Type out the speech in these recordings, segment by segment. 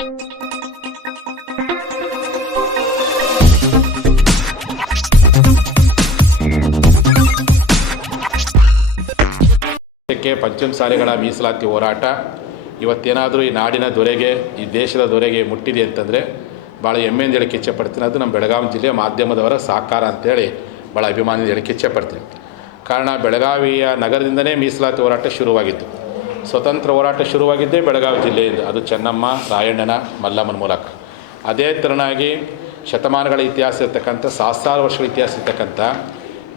ಇದಕ್ಕೆ ಪಂಚಮಸಾಲಿಗಳ ಮೀಸಲಾತಿ ಹೋರಾಟ. ಇವತ್ತೇನಾದರೂ ಈ ನಾಡಿನ ದೊರೆಗೆ, ಈ ದೇಶದ ದೊರೆಗೆ ಮುಟ್ಟಿದೆ ಅಂತಂದರೆ ಭಾಳ ಹೆಮ್ಮೆಯಿಂದ ಹೇಳಕ್ಕೆ ಇಚ್ಛೆಪಡ್ತೀನಿ ಅದು ನಮ್ಮ ಬೆಳಗಾವಿ ಜಿಲ್ಲೆಯ ಮಾಧ್ಯಮದವರ ಸಾಕಾರ ಅಂತೇಳಿ ಭಾಳ ಅಭಿಮಾನದಿಂದ ಹೇಳಕ್ಕೆ ಇಚ್ಛೆಪಡ್ತೀನಿ ಕಾರಣ, ಬೆಳಗಾವಿಯ ನಗರದಿಂದನೇ ಮೀಸಲಾತಿ ಹೋರಾಟ ಶುರುವಾಗಿತ್ತು. ಸ್ವತಂತ್ರ ಹೋರಾಟ ಶುರುವಾಗಿದ್ದೇ ಬೆಳಗಾವಿ ಜಿಲ್ಲೆಯಿಂದ. ಅದು ಚೆನ್ನಮ್ಮ, ರಾಯಣ್ಣನ, ಮಲ್ಲಮ್ಮನ ಮೂಲಕ. ಅದೇ ತೆರನಾಗಿ ಶತಮಾನಗಳ ಇತಿಹಾಸ ಇರ್ತಕ್ಕಂಥ ಸಹಸ್ರಾರು ವರ್ಷಗಳ ಇತಿಹಾಸ ಇರ್ತಕ್ಕಂಥ,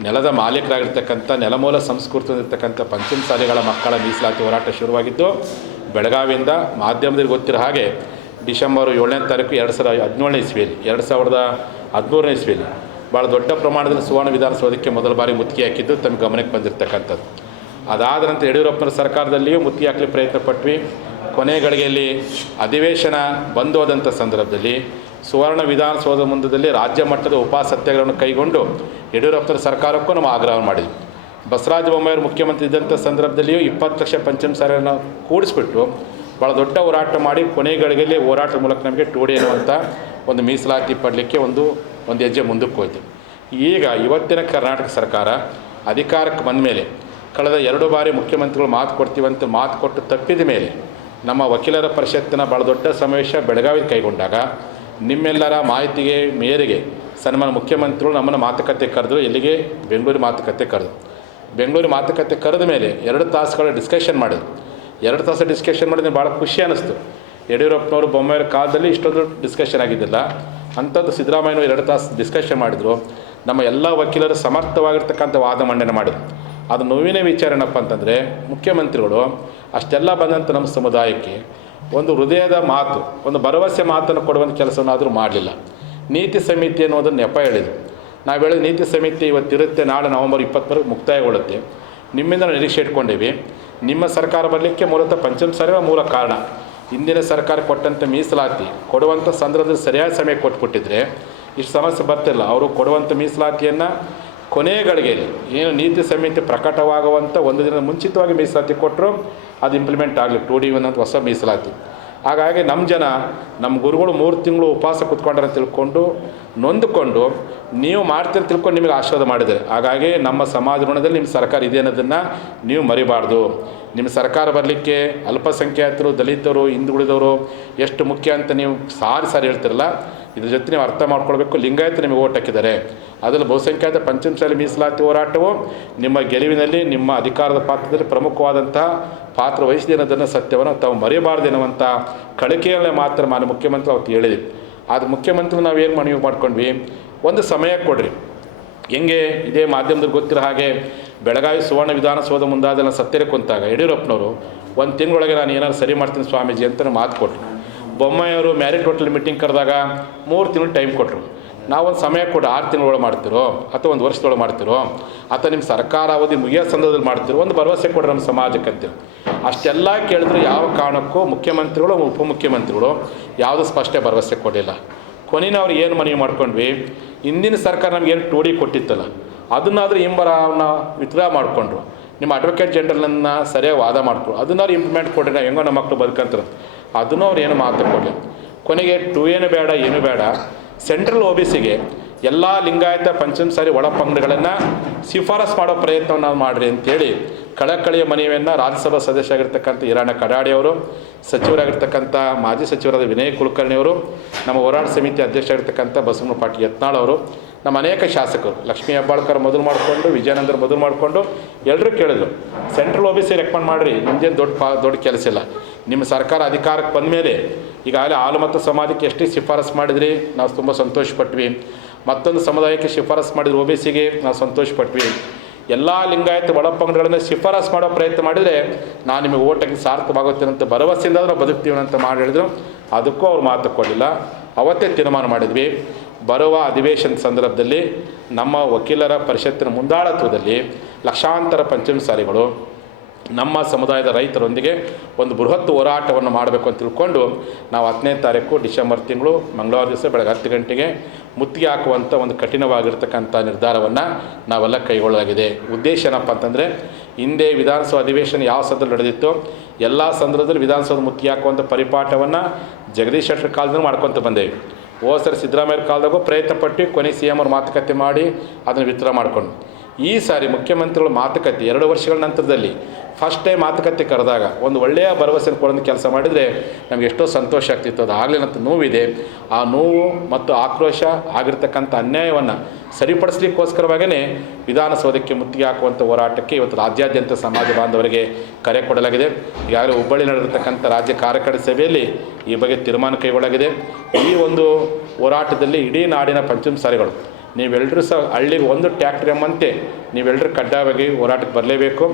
ನೆಲದ ಮಾಲೀಕರಾಗಿರ್ತಕ್ಕಂಥ, ನೆಲಮೂಲ ಸಂಸ್ಕೃತದಲ್ಲಿರ್ತಕ್ಕಂಥ ಪಂಚಮ ಪಂಚಮಸಾಲಿಗಳ ಮಕ್ಕಳ ಮೀಸಲಾತಿ ಹೋರಾಟ ಶುರುವಾಗಿದ್ದು, ಬೆಳಗಾವಿಯಿಂದ ಮಾಧ್ಯಮದಲ್ಲಿ ಗೊತ್ತಿರೋ ಹಾಗೆ ಡಿಸೆಂಬರ್ ಏಳನೇ ತಾರೀಕು ಎರಡು ಸಾವಿರದ ಹದಿನೇಳನೇ ಇಸ್ವಿಯಲ್ಲಿ, ಎರಡು ಸಾವಿರದ ಹದಿಮೂರನೇ ಇಸ್ವಿಯಲ್ಲಿ. ಭಾಳ ದೊಡ್ಡ ಪ್ರಮಾಣದಲ್ಲಿ ಸುವರ್ಣ ವಿಧಾನಸೌಧಕ್ಕೆ ಮೊದಲ ಬಾರಿ ಮುತ್ತಿಗೆ ಹಾಕಿದ್ದು ತಮ್ಮ ಗಮನಕ್ಕೆ ಬಂದಿರತಕ್ಕಂಥದ್ದು. ಅದಾದ ನಂತರ ಯಡಿಯೂರಪ್ಪನ ಸರ್ಕಾರದಲ್ಲಿಯೂ ಮುತ್ತಿ ಹಾಕಲಿ ಪ್ರಯತ್ನ ಪಟ್ವಿ ಕೊನೆ ಗಳಿಗೆಯಲ್ಲಿ ಅಧಿವೇಶನ ಬಂದೋದಂಥ ಸಂದರ್ಭದಲ್ಲಿ ಸುವರ್ಣ ವಿಧಾನಸೌಧ ಮುಂದದಲ್ಲಿ ರಾಜ್ಯ ಮಟ್ಟದ ಉಪ ಸತ್ಯಾಗ್ರಹವನ್ನು ಕೈಗೊಂಡು ಯಡಿಯೂರಪ್ಪನ ಸರ್ಕಾರಕ್ಕೂ ನಾವು ಆಗ್ರಹ ಮಾಡಿದ್ವಿ. ಬಸವರಾಜ ಬೊಮ್ಮಾಯಿಯವರು ಮುಖ್ಯಮಂತ್ರಿ ಇದ್ದಂಥ ಸಂದರ್ಭದಲ್ಲಿಯೂ ಇಪ್ಪತ್ತು ಲಕ್ಷ ಪಂಚಮ ಸಾರಿಯನ್ನು ಕೂಡಿಸ್ಬಿಟ್ಟು ಭಾಳ ದೊಡ್ಡ ಹೋರಾಟ ಮಾಡಿ ಕೊನೆ ಗಳಿಗೆಯಲ್ಲಿ ಹೋರಾಟದ ಮೂಲಕ ನಮಗೆ ಟೋಡಿ ಅನ್ನುವಂಥ ಒಂದು ಮೀಸಲಾತಿ ಪಡಲಿಕ್ಕೆ ಒಂದು ಒಂದು ಹೆಜ್ಜೆ ಮುಂದಕ್ಕೆ ಹೋಯ್ತು. ಈಗ ಇವತ್ತಿನ ಕರ್ನಾಟಕ ಸರ್ಕಾರ ಅಧಿಕಾರಕ್ಕೆ ಬಂದ ಮೇಲೆ ಕಳೆದ ಎರಡು ಬಾರಿ ಮುಖ್ಯಮಂತ್ರಿಗಳು ಮಾತು ಕೊಡ್ತೀವಂತ ಮಾತು ಕೊಟ್ಟು ತಪ್ಪಿದ ಮೇಲೆ ನಮ್ಮ ವಕೀಲರ ಪರಿಷತ್ತಿನ ಭಾಳ ದೊಡ್ಡ ಸಮಾವೇಶ ಬೆಳಗಾವಿ ಕೈಗೊಂಡಾಗ ನಿಮ್ಮೆಲ್ಲರ ಮಾಹಿತಿಗೆ ಮೇರೆಗೆ ಸನ್ಮಾನ ಮುಖ್ಯಮಂತ್ರಿಗಳು ನಮ್ಮನ್ನು ಮಾತುಕತೆ ಕರೆದು ಎಲ್ಲಿಗೆ? ಬೆಂಗಳೂರು ಮಾತುಕತೆ ಕರೆದು. ಬೆಂಗಳೂರು ಮಾತುಕತೆ ಕರೆದ ಮೇಲೆ ಎರಡು ತಾಸುಗಳ ಡಿಸ್ಕಷನ್ ಮಾಡಿದ್ರು. ಎರಡು ತಾಸು ಡಿಸ್ಕಷನ್ ಮಾಡಿದ್ರೆ ಭಾಳ ಖುಷಿ ಅನ್ನಿಸ್ತು ಯಡಿಯೂರಪ್ಪನವರು ಬೊಮ್ಮಾಯಿಯವ್ರ ಕಾಲದಲ್ಲಿ ಇಷ್ಟೊಂದು ಡಿಸ್ಕಷನ್ ಆಗಿದ್ದಿಲ್ಲ. ಅಂಥದ್ದು ಸಿದ್ದರಾಮಯ್ಯನವರು ಎರಡು ತಾಸು ಡಿಸ್ಕಷನ್ ಮಾಡಿದರು. ನಮ್ಮ ಎಲ್ಲ ವಕೀಲರು ಸಮರ್ಥವಾಗಿರ್ತಕ್ಕಂಥ ವಾದ ಮಂಡನೆ ಮಾಡಿದ್ರು. ಅದು ನೋವಿನ ವಿಚಾರ ಏನಪ್ಪ ಅಂತಂದರೆ ಮುಖ್ಯಮಂತ್ರಿಗಳು, ಅಷ್ಟೆಲ್ಲ ಬಂದಂಥ ನಮ್ಮ ಸಮುದಾಯಕ್ಕೆ ಒಂದು ಹೃದಯದ ಮಾತು, ಒಂದು ಭರವಸೆ ಮಾತನ್ನು ಕೊಡುವಂಥ ಕೆಲಸವನ್ನಾದರೂ ಮಾಡಲಿಲ್ಲ. ನೀತಿ ಸಮಿತಿ ಅನ್ನೋದನ್ನು ನೆಪ ಹೇಳಿದರು. ನಾವು ಹೇಳಿದ ನೀತಿ ಸಮಿತಿ ಇವತ್ತಿರುತ್ತೆ ನಾಳೆ ನವಂಬರ್ ಇಪ್ಪತ್ತ್ಮೂರಕ್ಕೆ ಮುಕ್ತಾಯಗೊಳ್ಳುತ್ತೆ. ನಿಮ್ಮಿಂದ ನಿರೀಕ್ಷೆ ಇಟ್ಕೊಂಡೀವಿ. ನಿಮ್ಮ ಸರ್ಕಾರ ಬರಲಿಕ್ಕೆ ಮೂಲತಃ ಪಂಚಮಸಾಲಿಗಳ ಮೂಲ ಕಾರಣ. ಹಿಂದಿನ ಸರ್ಕಾರ ಕೊಟ್ಟಂಥ ಮೀಸಲಾತಿ ಕೊಡುವಂಥ ಸಂದರ್ಭದಲ್ಲಿ ಸರಿಯಾದ ಸಮಯ ಕೊಟ್ಬಿಟ್ಟಿದ್ರೆ ಇಷ್ಟು ಸಮಸ್ಯೆ ಬರ್ತಿಲ್ಲ ಅವರು ಕೊಡುವಂಥ ಮೀಸಲಾತಿಯನ್ನು ಕೊನೆಯ ಗಳಿಗೆಯಲ್ಲಿ ಏನು ನೀತಿ ಸಂಹಿತೆ ಪ್ರಕಟವಾಗುವಂಥ ಒಂದು ದಿನದ ಮುಂಚಿತವಾಗಿ ಮೀಸಲಾತಿ ಕೊಟ್ಟರು ಅದು ಇಂಪ್ಲಿಮೆಂಟ್ ಆಗಲಿ ಟು ಡಿ ಒನ್ ಅಂತ ಹೊಸ ಮೀಸಲಾತಿ. ಹಾಗಾಗಿ ನಮ್ಮ ಜನ ನಮ್ಮ ಗುರುಗಳು ಮೂರು ತಿಂಗಳು ಉಪವಾಸ ಕೂತ್ಕೊಂಡ್ರೆ ತಿಳ್ಕೊಂಡು ನೊಂದುಕೊಂಡು ನೀವು ಮಾಡ್ತೀರಿ ತಿಳ್ಕೊಂಡು ನಿಮಗೆ ಆಶೀರ್ವಾದ ಮಾಡಿದೆ ಹಾಗಾಗಿ ನಮ್ಮ ಸಮಾಜ ಋಣದಲ್ಲಿ ನಿಮ್ಮ ಸರ್ಕಾರ ಇದೆ ಅನ್ನೋದನ್ನು ನೀವು ಮರಿಬಾರ್ದು. ನಿಮ್ಮ ಸರ್ಕಾರ ಬರಲಿಕ್ಕೆ ಅಲ್ಪಸಂಖ್ಯಾತರು, ದಲಿತರು, ಹಿಂದುಳಿದವರು ಎಷ್ಟು ಮುಖ್ಯ ಅಂತ ನೀವು ಸಾರಿ ಸಾರಿ ಹೇಳ್ತಿರಲ್ಲ ಇದ್ರ ಜೊತೆ ನೀವು ಅರ್ಥ ಮಾಡ್ಕೊಳ್ಬೇಕು. ಲಿಂಗಾಯತ ನಿಮಗೆ ಓಟ್ ಹಾಕಿದ್ದಾರೆ. ಅದರಲ್ಲಿ ಬಹುಸಂಖ್ಯಾತ ಪಂಚಮಸಾಲಿ ಮೀಸಲಾತಿ ಹೋರಾಟವು ನಿಮ್ಮ ಗೆಲುವಿನಲ್ಲಿ, ನಿಮ್ಮ ಅಧಿಕಾರದ ಪಾತ್ರದಲ್ಲಿ ಪ್ರಮುಖವಾದಂತಹ ಪಾತ್ರ ವಹಿಸಿದೆ ಅನ್ನೋದನ್ನು ಸತ್ಯವನ್ನು ತಾವು ಮರೆಯಬಾರ್ದು ಎನ್ನುವಂಥ ಕಳಿಕೆಯಲ್ಲೇ ಮಾತ್ರ ಮಾನ್ಯ ಮುಖ್ಯಮಂತ್ರಿ ಅವತ್ತು ಹೇಳಿದ್ವಿ ಅದು ಮುಖ್ಯಮಂತ್ರಿ ನಾವು ಏನು ಮನವಿ ಮಾಡ್ಕೊಂಡ್ವಿ? ಒಂದು ಸಮಯ ಕೊಡ್ರಿ. ಹೆಂಗೆ? ಇದೇ ಮಾಧ್ಯಮದಲ್ಲಿ ಗೊತ್ತಿರೋ ಹಾಗೆ ಬೆಳಗಾವಿ ಸುವರ್ಣ ವಿಧಾನಸೌಧ ಮುಂದಾದ ಸತ್ಯಕ್ಕೆ ಕುಂತಾಗ ಯಡಿಯೂರಪ್ಪನವರು, ಒಂದು ತಿಂಗಳೊಳಗೆ ನಾನು ಏನಾದ್ರು ಸರಿ ಮಾಡ್ತೀನಿ ಸ್ವಾಮೀಜಿ ಅಂತ ಮಾತು ಕೊಟ್ಟರು ಬೊಮ್ಮಾಯಿಯವರು ಮ್ಯಾರಿಟ್ ಹೋಟೆಲ್ ಮೀಟಿಂಗ್ ಕರೆದಾಗ ಮೂರು ತಿಂಗಳು ಟೈಮ್ ಕೊಟ್ಟರು ನಾವೊಂದು ಸಮಯ ಕೊಟ್ಟು ಆರು ತಿಂಗಳೊಳಗೆ ಮಾಡ್ತಿರೋ, ಅಥವಾ ಒಂದು ವರ್ಷದೊಳಗೆ ಮಾಡ್ತಿರೋ, ಅಥವಾ ನಿಮ್ಮ ಸರ್ಕಾರ ಅವಧಿ ಮುಗಿಯೋ ಸಂದರ್ಭದಲ್ಲಿ ಮಾಡ್ತಿರೋ ಒಂದು ಭರವಸೆ ಕೊಡ್ರಿ ನಮ್ಮ ಸಮಾಜಕ್ಕೆ ಅಂತೇಳಿ ಅಷ್ಟೆಲ್ಲ ಕೇಳಿದ್ರೆ ಯಾವ ಕಾರಣಕ್ಕೂ ಮುಖ್ಯಮಂತ್ರಿಗಳು, ಉಪಮುಖ್ಯಮಂತ್ರಿಗಳು ಯಾವುದೂ ಸ್ಪಷ್ಟ ಭರವಸೆ ಕೊಡಲಿಲ್ಲ. ಕೊನೆಯ ಅವ್ರು ಏನು ಮನವಿ ಮಾಡ್ಕೊಂಡ್ವಿ? ಹಿಂದಿನ ಸರ್ಕಾರ ನಮ್ಗೆ ಏನು ಟೋಡಿ ಕೊಟ್ಟಿತ್ತಲ್ಲ, ಅದನ್ನಾದರೂ ಅವನ್ನ ವಿತ್ಡ್ರಾ ಮಾಡಿಕೊಂಡ್ರು. ನಿಮ್ಮ ಅಡ್ವೊಕೇಟ್ ಜನರಲನ್ನು ಸರಿಯಾಗಿ ವಾದ ಮಾಡಿಕೊಂಡು. ಅದನ್ನಾದ್ರು ಇಂಪ್ಲಿಮೆಂಟ್ ಕೊಡ್ರಿ, ನಾವು ಹೆಂಗೋ ನಮ್ಮ ಮಕ್ಕಳು ಬದುಕಂತಾರೆ ಅದನ್ನೂ ಅವ್ರು ಏನು ಮಾತು ಕೊಡಲಿ ಕೊನೆಗೆ ಟು ಏನು ಬೇಡ ಏನು ಬೇಡ. ಸೆಂಟ್ರಲ್ ಒ ಬಿ ಸಿಗೆ ಎಲ್ಲ ಲಿಂಗಾಯತ ಪಂಚಮಸಾರಿ ಒಳ ಪಂಗಡಗಳನ್ನು ಶಿಫಾರಸ್ ಮಾಡೋ ಪ್ರಯತ್ನವನ್ನು ನಾವು ಮಾಡಿರಿ ಅಂತೇಳಿ ಕಳಕಳಿಯ ಮನವಿಯನ್ನು ರಾಜ್ಯಸಭಾ ಸದಸ್ಯರಾಗಿರ್ತಕ್ಕಂಥ ಹಿರಾಣ ಕಡಾಡಿಯವರು ಸಚಿವರಾಗಿರ್ತಕ್ಕಂಥ ಮಾಜಿ ಸಚಿವರಾದ ವಿನಯ್ ಕುಲಕರ್ಣಿ ಅವರು, ನಮ್ಮ ಹೋರಾಟ ಸಮಿತಿ ಅಧ್ಯಕ್ಷರಾಗಿರ್ತಕ್ಕಂಥ ಬಸವನ ಪಾಟೀಲ್ ಯತ್ನಾಳ್ ಅವರು, ನಮ್ಮ ಅನೇಕ ಶಾಸಕರು, ಲಕ್ಷ್ಮೀ ಹೆಬ್ಬಾಳ್ಕರ್ ಮೊದಲು ಮಾಡಿಕೊಂಡು, ವಿಜಯಾನಂದರ್ ಮೊದಲು ಮಾಡಿಕೊಂಡು ಎಲ್ಲರೂ ಕೇಳಿದ್ರು, central O B C recommend ಮಾಡಿರಿ, ನಿಮ್ದೇನು ದೊಡ್ಡ ಪಾ ದೊಡ್ಡ ಕೆಲಸ ಇಲ್ಲ. ನಿಮ್ಮ ಸರ್ಕಾರ ಅಧಿಕಾರಕ್ಕೆ ಬಂದ ಮೇಲೆ ಈಗಾಗಲೇ ಹಾಲು ಮತ್ತು ಸಮಾಜಕ್ಕೆ ಎಷ್ಟೇ ಶಿಫಾರಸು ಮಾಡಿದ್ರಿ, ನಾವು ತುಂಬ ಸಂತೋಷಪಟ್ವಿ. ಮತ್ತೊಂದು ಸಮುದಾಯಕ್ಕೆ ಶಿಫಾರಸು ಮಾಡಿದ್ರು ಒ ಬಿ ಸಿಗೆ ನಾವು ಸಂತೋಷಪಟ್ವಿ. ಎಲ್ಲ ಲಿಂಗಾಯತ ಒಳಪಂಗಡಗಳನ್ನು ಶಿಫಾರಸು ಮಾಡೋ ಪ್ರಯತ್ನ ಮಾಡಿದರೆ ನಾನು ನಿಮಗೆ ಓಟಕ್ಕೆ ಸಾರ್ಥಕವಾಗುತ್ತೆ ಅಂತ ಭರವಸೆಯಿಂದ ನಾವು ಬದುಕ್ತೀವಿ ಅಂತ ಮಾಡಿ ಹೇಳಿದ್ರು. ಅದಕ್ಕೂ ಅವ್ರು ಮಾತು ಕೊಡಲಿಲ್ಲ. ಅವತ್ತೇ ತೀರ್ಮಾನ ಮಾಡಿದ್ವಿ. ಬರುವ ಅಧಿವೇಶನ ಸಂದರ್ಭದಲ್ಲಿ ನಮ್ಮ ವಕೀಲರ ಪರಿಷತ್ತಿನ ಮುಂದಾಳತ್ವದಲ್ಲಿ ಲಕ್ಷಾಂತರ ಪಂಚಮಸಾಲಿಗಳು ನಮ್ಮ ಸಮುದಾಯದ ರೈತರೊಂದಿಗೆ ಒಂದು ಬೃಹತ್ ಹೋರಾಟವನ್ನು ಮಾಡಬೇಕು ಅಂತ ತಿಳ್ಕೊಂಡು ನಾವು ಹತ್ತನೇ ತಾರೀಕು ಡಿಸೆಂಬರ್ ತಿಂಗಳು ಮಂಗಳವಾರ ದಿವಸ ಬೆಳಗ್ಗೆ ಹತ್ತು ಗಂಟೆಗೆ ಮುತ್ತಿಗೆ ಹಾಕುವಂಥ ಒಂದು ಕಠಿಣವಾಗಿರ್ತಕ್ಕಂಥ ನಿರ್ಧಾರವನ್ನು ನಾವೆಲ್ಲ ಕೈಗೊಳ್ಳಲಾಗಿದೆ. ಉದ್ದೇಶ ಏನಪ್ಪ ಅಂತಂದರೆ ಹಿಂದೆ ವಿಧಾನಸಭಾ ಅಧಿವೇಶನ ಯಾವ ಸಂದರ್ಭದಲ್ಲಿ ನಡೆದಿತ್ತು ಎಲ್ಲ ಸಂದರ್ಭದಲ್ಲಿ ವಿಧಾನಸೌಧ ಮುತ್ತಿಗೆ ಹಾಕುವಂಥ ಪರಿಪಾಠವನ್ನು ಜಗದೀಶ್ ಶೆಟ್ಟರ್ ಕಾಲದಲ್ಲಿ ಮಾಡ್ಕೊತ ಬಂದೇವೆ ಓ ಸರಿ ಸಿದ್ದರಾಮಯ್ಯ ಕಾಲದಾಗೂ ಪ್ರಯತ್ನ ಪಟ್ಟು ಕೊನೆ ಸಿ ಎಂ ಅವ್ರ ಮಾತುಕತೆ ಮಾಡಿ ಅದನ್ನು ವಿತರ ಮಾಡಿಕೊಂಡು ಈ ಸಾರಿ ಮುಖ್ಯಮಂತ್ರಿಗಳ ಮಾತುಕತೆ ಎರಡು ವರ್ಷಗಳ ನಂತರದಲ್ಲಿ ಫಸ್ಟ್ ಟೈಮ್ ಮಾತುಕತೆ ಕರೆದಾಗ ಒಂದು ಒಳ್ಳೆಯ ಭರವಸೆ ಕೊಡೋದು ಕೆಲಸ ಮಾಡಿದರೆ ನಮಗೆ ಎಷ್ಟೋ ಸಂತೋಷ ಆಗ್ತಿತ್ತು. ಅದು ಆಗಲಿ ಅಂತ ನೋವಿದೆ. ಆ ನೋವು ಮತ್ತು ಆಕ್ರೋಶ ಆಗಿರ್ತಕ್ಕಂಥ ಅನ್ಯಾಯವನ್ನು ಸರಿಪಡಿಸ್ಲಿಕ್ಕೋಸ್ಕರವಾಗೇ ವಿಧಾನಸೌಧಕ್ಕೆ ಮುತ್ತಿಗೆ ಹಾಕುವಂಥ ಹೋರಾಟಕ್ಕೆ ಇವತ್ತು ರಾಜ್ಯಾದ್ಯಂತ ಸಮಾಜ ಬಾಂಧವರಿಗೆ ಕರೆ ಕೊಡಲಾಗಿದೆ. ಈಗಾಗಲೇ ಹುಬ್ಬಳ್ಳಿ ನಡೆದಿರ್ತಕ್ಕಂಥ ರಾಜ್ಯ ಕಾರ್ಯಕಾರಿ ಸಭೆಯಲ್ಲಿ ಈ ಬಗ್ಗೆ ತೀರ್ಮಾನ ಕೈಗೊಳ್ಳಲಾಗಿದೆ. ಈ ಒಂದು ಹೋರಾಟದಲ್ಲಿ ಇಡೀ ನಾಡಿನ ಪಂಚಮಸಾರಿಗಳು ನೀವೆಲ್ಲರೂ ಸಹ ಹಳ್ಳಿಗೆ ಒಂದು ಟ್ಯಾಕ್ಟ್ರಿ ಎಂಬಂತೆ ನೀವೆಲ್ಲರೂ ಕಡ್ಡಾಯವಾಗಿ ಹೋರಾಟಕ್ಕೆ ಬರಲೇಬೇಕು.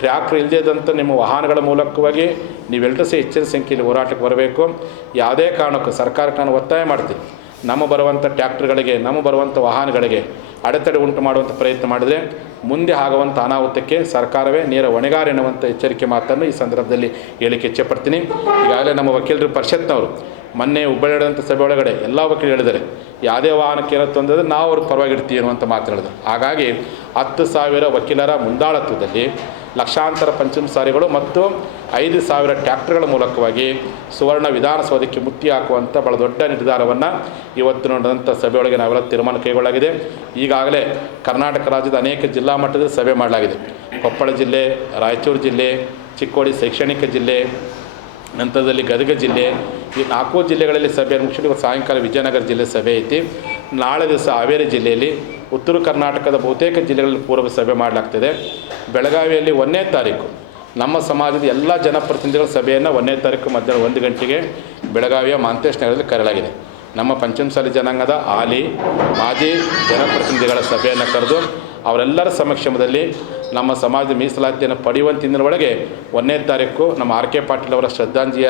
ಟ್ರ್ಯಾಕ್ಟ್ರ್ ಇಲ್ಲದೇದಂಥ ನಿಮ್ಮ ವಾಹನಗಳ ಮೂಲಕವಾಗಿ ನೀವೆಲ್ಲರೂ ಸಹ ಹೆಚ್ಚಿನ ಸಂಖ್ಯೆಯಲ್ಲಿ ಹೋರಾಟಕ್ಕೆ ಬರಬೇಕು. ಯಾವುದೇ ಕಾರಣಕ್ಕೂ ಸರ್ಕಾರಕ್ಕೆ ನಾನು ಒತ್ತಾಯ ಮಾಡ್ತೀನಿ. ನಮ್ಮ ಬರುವಂಥ ಟ್ಯಾಕ್ಟ್ರ್ಗಳಿಗೆ ನಮ್ಮ ಬರುವಂಥ ವಾಹನಗಳಿಗೆ ಅಡೆತಡೆ ಉಂಟು ಮಾಡುವಂಥ ಪ್ರಯತ್ನ ಮಾಡಿದರೆ ಮುಂದೆ ಆಗುವಂಥ ಅನಾಹುತಕ್ಕೆ ಸರ್ಕಾರವೇ ನೇರ ಹೊಣೆಗಾರ ಎನ್ನುವಂಥ ಎಚ್ಚರಿಕೆ ಮಾತನ್ನು ಈ ಸಂದರ್ಭದಲ್ಲಿ ಹೇಳಿಕೆ ಇಚ್ಛೆಪಡ್ತೀನಿ. ಈಗಾಗಲೇ ನಮ್ಮ ವಕೀಲರು ಪರಿಷತ್ನವರು ಮೊನ್ನೆ ಹುಬ್ಬಳ್ಳಿ ಸಭೆ ಒಳಗಡೆ ಎಲ್ಲ ವಕೀಲರು ಹೇಳಿದ್ದಾರೆ, ಯಾವುದೇ ವಾಹನಕ್ಕೆ ಏನೋ ತೊಂದರೆ ನಾವು ಅವ್ರ ಪರವಾಗಿರ್ತೀವಿ ಅನ್ನುವಂಥ ಮಾತು ಹೇಳಿದ್ರು. ಹಾಗಾಗಿ ಹತ್ತು ಸಾವಿರ ವಕೀಲರ ಮುಂದಾಳತ್ವದಲ್ಲಿ ಲಕ್ಷಾಂತರ ಪಂಚಮಸಾರಿಗಳು ಮತ್ತು ಐದು ಸಾವಿರ ಟ್ಯಾಕ್ಟರ್ಗಳ ಮೂಲಕವಾಗಿ ಸುವರ್ಣ ವಿಧಾನಸೌಧಕ್ಕೆ ಮುತ್ತಿ ಹಾಕುವಂಥ ಬಹಳ ದೊಡ್ಡ ನಿರ್ಧಾರವನ್ನು ಇವತ್ತು ನಡೆದಂಥ ಸಭೆಯೊಳಗೆ ನಾವೆಲ್ಲ ತೀರ್ಮಾನ ಕೈಗೊಳ್ಳಲಾಗಿದೆ. ಈಗಾಗಲೇ ಕರ್ನಾಟಕ ರಾಜ್ಯದ ಅನೇಕ ಜಿಲ್ಲಾ ಮಟ್ಟದಲ್ಲಿ ಸಭೆ ಮಾಡಲಾಗಿದೆ. ಕೊಪ್ಪಳ ಜಿಲ್ಲೆ, ರಾಯಚೂರು ಜಿಲ್ಲೆ, ಚಿಕ್ಕೋಡಿ ಶೈಕ್ಷಣಿಕ ಜಿಲ್ಲೆ, ನಂತರದಲ್ಲಿ ಗದಗ ಜಿಲ್ಲೆ, ಈ ನಾಲ್ಕು ಜಿಲ್ಲೆಗಳಲ್ಲಿ ಸಭೆ ಮುಖ್ಯ ಸಾಯಂಕಾಲ ವಿಜಯನಗರ ಜಿಲ್ಲೆ ಸಭೆ ಐತಿ. ನಾಳೆ ದಿವಸ ಹಾವೇರಿ ಜಿಲ್ಲೆಯಲ್ಲಿ ಉತ್ತರ ಕರ್ನಾಟಕದ ಬಹುತೇಕ ಜಿಲ್ಲೆಗಳಲ್ಲಿ ಪೂರ್ವ ಸಭೆ ಮಾಡಲಾಗ್ತಿದೆ. ಬೆಳಗಾವಿಯಲ್ಲಿ ಒಂದನೇ ತಾರೀಕು. ನಮ್ಮ ಸಮಾಜದ ಎಲ್ಲ ಜನಪ್ರತಿನಿಧಿಗಳ ಸಭೆಯನ್ನು ಒಂದನೇ ತಾರೀಕು ಮಧ್ಯಾಹ್ನ ಒಂದು ಗಂಟೆಗೆ ಬೆಳಗಾವಿಯ ಮಾಂತೇಶ್ ನಗರದಲ್ಲಿ ಕರೆಯಲಾಗಿದೆ. ನಮ್ಮ ಪಂಚಮಸಾಲಿ ಜನಾಂಗದ ಹಾಲಿ ಮಾಜಿ ಜನಪ್ರತಿನಿಧಿಗಳ ಸಭೆಯನ್ನು ಕರೆದು ಅವರೆಲ್ಲರ ಸಮಕ್ಷಮದಲ್ಲಿ ನಮ್ಮ ಸಮಾಜದ ಮೀಸಲಾತಿಯನ್ನು ಪಡೆಯುವಂತಿನ ಒಳಗೆ ಒಂದನೇ ತಾರೀಕು ನಮ್ಮ ಆರ್ ಕೆ ಪಾಟೀಲ್ ಅವರ ಶ್ರದ್ಧಾಂಜಲಿಯ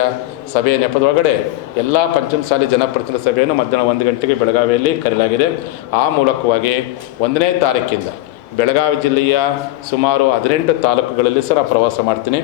ಸಭೆಯ ನೆಪದೊಳಗಡೆ ಎಲ್ಲ ಪಂಚಮಸಾಲಿ ಜನಪ್ರತಿನಿಧಿ ಸಭೆಯನ್ನು ಮಧ್ಯಾಹ್ನ ಒಂದು ಗಂಟೆಗೆ ಬೆಳಗಾವಿಯಲ್ಲಿ ಕರೆಯಲಾಗಿದೆ. ಆ ಮೂಲಕವಾಗಿ ಒಂದನೇ ತಾರೀಕಿಂದ ಬೆಳಗಾವಿ ಜಿಲ್ಲೆಯ ಸುಮಾರು ಹದಿನೆಂಟು ತಾಲೂಕುಗಳಲ್ಲಿ ಸಹ ಪ್ರವಾಸ ಮಾಡ್ತೀನಿ.